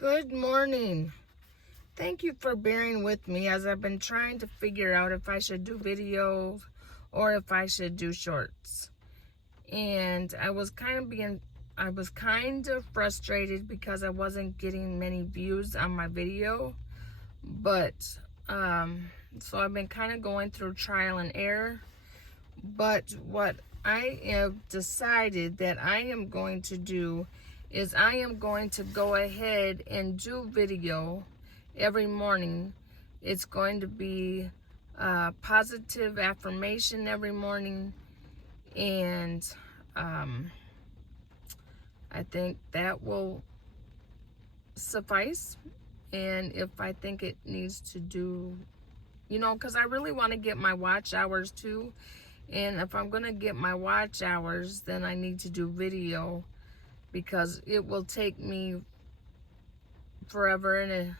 Good morning. Thank you for bearing with me as I've been trying to figure out if I should do videos or if I should do shorts. And I was kind of frustrated because I wasn't getting many views on my video. But so I've been kind of going through trial and error. But what I have decided that I am going to do is I am going to go ahead and do video every morning. It's going to be positive affirmation every morning, and I think that will suffice. And if I think it needs to do, because I really want to get my watch hours too. And if I'm going to get my watch hours, then I need to do video, because it will take me forever and a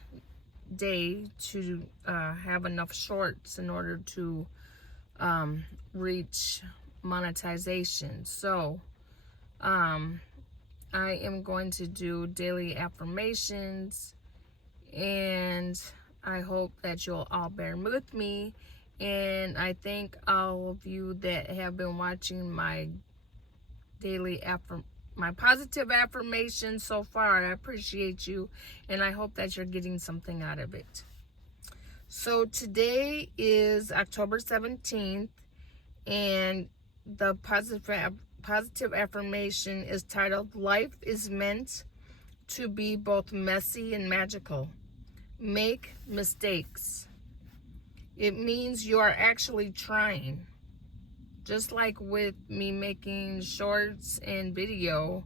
day to have enough shorts in order to reach monetization. So I am going to do daily affirmations, and I hope that you'll all bear with me. And I thank all of you that have been watching my my positive affirmations so far. I appreciate you, and I hope that you're getting something out of it. So today is October 17th, and the positive affirmation is titled, "Life is meant to be both messy and magical. Make mistakes. It means you are actually trying." Just like with me making shorts and video,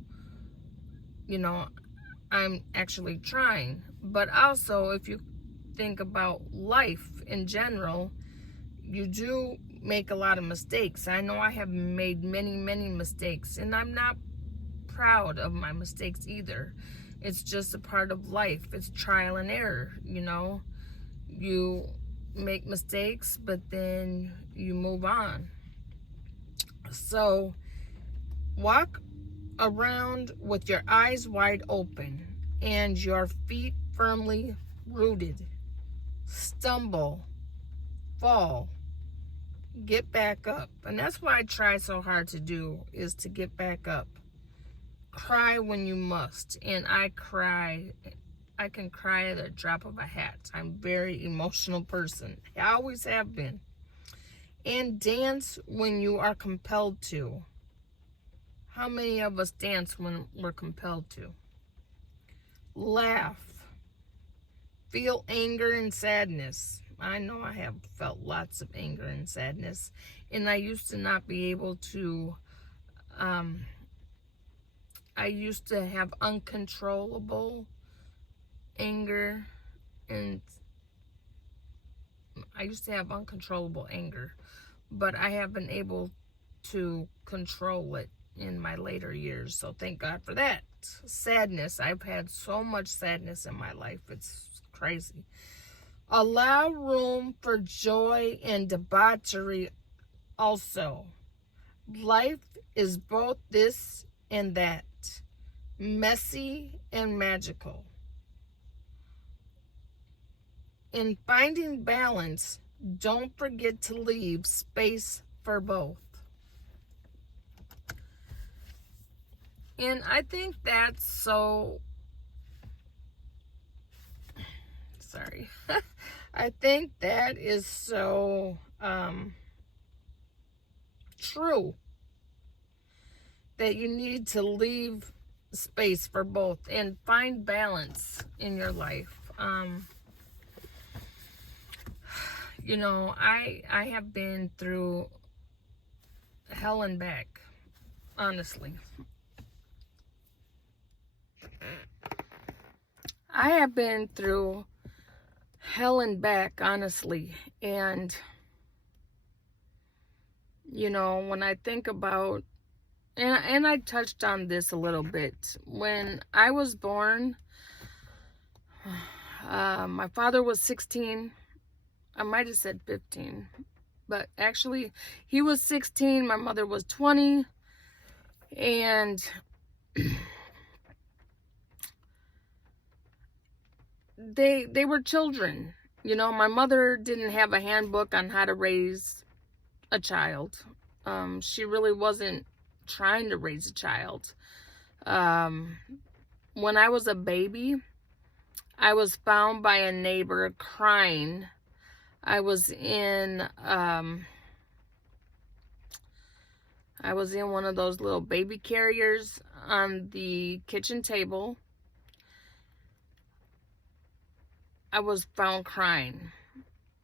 I'm actually trying. But also, if you think about life in general, you do make a lot of mistakes. I know I have made many, many mistakes, and I'm not proud of my mistakes either. It's just a part of life. It's trial and error, You make mistakes, but then you move on. So walk around with your eyes wide open and your feet firmly rooted. Stumble, fall, get back up. And that's what I try so hard to do, is to get back up. Cry when you must. And I can cry at a drop of a hat. I'm a very emotional person. I always have been. And dance when you are compelled to. How many of us dance when we're compelled to? Laugh. Feel anger and sadness. I know I have felt lots of anger and sadness. And I used to not be able to, I used to have uncontrollable anger, and but I have been able to control it in my later years. So thank God for that. Sadness. I've had so much sadness in my life. It's crazy. Allow room for joy and debauchery also. Life is both this and that. Messy and magical. In finding balance, don't forget to leave space for both. And I think that's so, I think that is so true, that you need to leave space for both and find balance in your life. I have been through hell and back, honestly. I have been through hell and back, honestly. And, when I think about, and I touched on this a little bit. When I was born, my father was 16. I might have said 15, but actually he was 16. My mother was 20. And they were children. You know, my mother didn't have a handbook on how to raise a child. She really wasn't trying to raise a child. When I was a baby, I was found by a neighbor crying. I was in one of those little baby carriers on the kitchen table. I was found crying.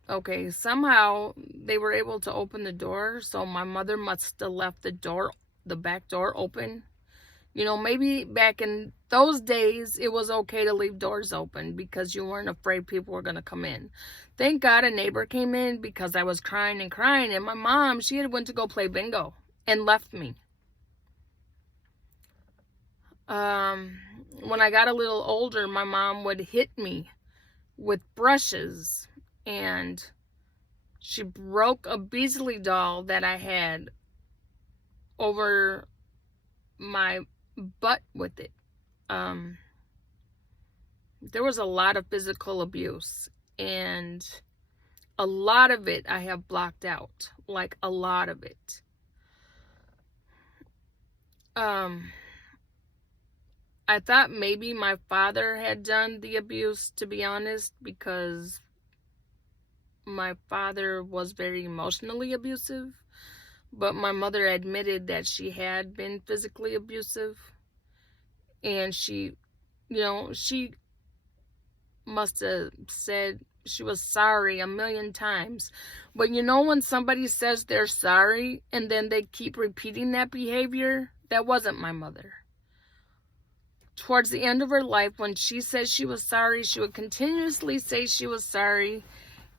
Okay, somehow they were able to open the door, so my mother must have left the back door open. You know, maybe back in those days, it was okay to leave doors open because you weren't afraid people were going to come in. Thank God a neighbor came in because I was crying and crying, and my mom, she had went to go play bingo and left me. When I got a little older, my mom would hit me with brushes, and she broke a Beasley doll that I had over my butt with it. There was a lot of physical abuse, and a lot of it I have blocked out, like a lot of it. I thought maybe my father had done the abuse, to be honest, because my father was very emotionally abusive, but my mother admitted that she had been physically abusive, and she, you know, she must have said she was sorry a million times. But you know, when somebody says they're sorry and then they keep repeating that behavior, that wasn't my mother. Towards the end of her life, when she said she was sorry, she would continuously say she was sorry,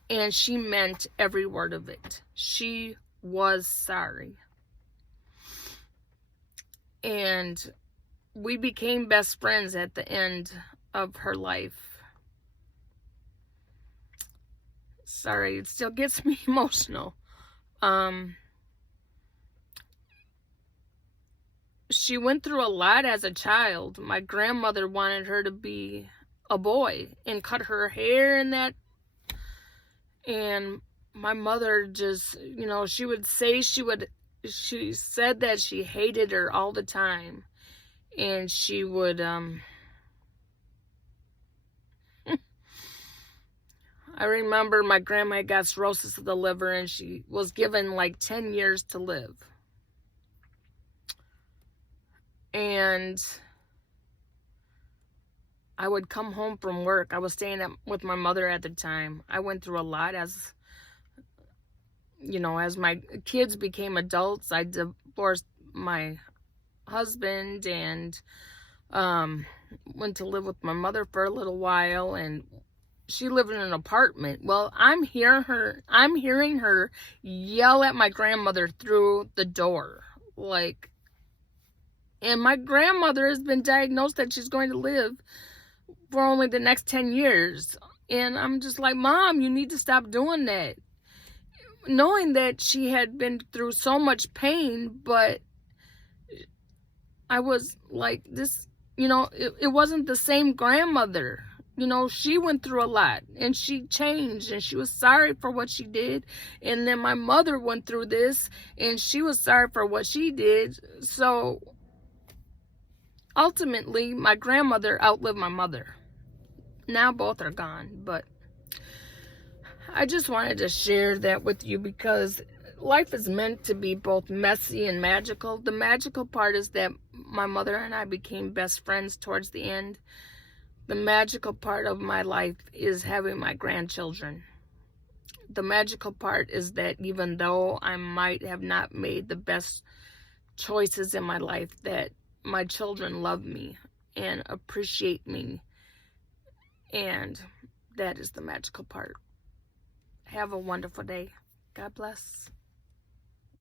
and she meant every word of it. She was sorry. And we became best friends at the end of her life. Sorry, it still gets me emotional. She went through a lot as a child. My grandmother wanted her to be a boy and cut her hair and that. And my mother just, you know, she would say she said that she hated her all the time. And she would, I remember my grandma had got cirrhosis of the liver, and she was given like 10 years to live. And I would come home from work. I was staying with my mother at the time. I went through a lot as, you know, as my kids became adults. I divorced my husband and went to live with my mother for a little while, and she lived in an apartment. Well, I'm hearing her yell at my grandmother through the door, like. And my grandmother has been diagnosed that she's going to live for only the next 10 years. And I'm just like, Mom, you need to stop doing that. Knowing that she had been through so much pain, but I was like, this, you know, it wasn't the same grandmother. You know, she went through a lot, and she changed, and she was sorry for what she did. And then my mother went through this, and she was sorry for what she did. So ultimately, my grandmother outlived my mother. Now both are gone, but I just wanted to share that with you because life is meant to be both messy and magical. The magical part is that my mother and I became best friends towards the end. The magical part of my life is having my grandchildren. The magical part is that even though I might have not made the best choices in my life, that my children love me and appreciate me. And that is the magical part. Have a wonderful day. God bless.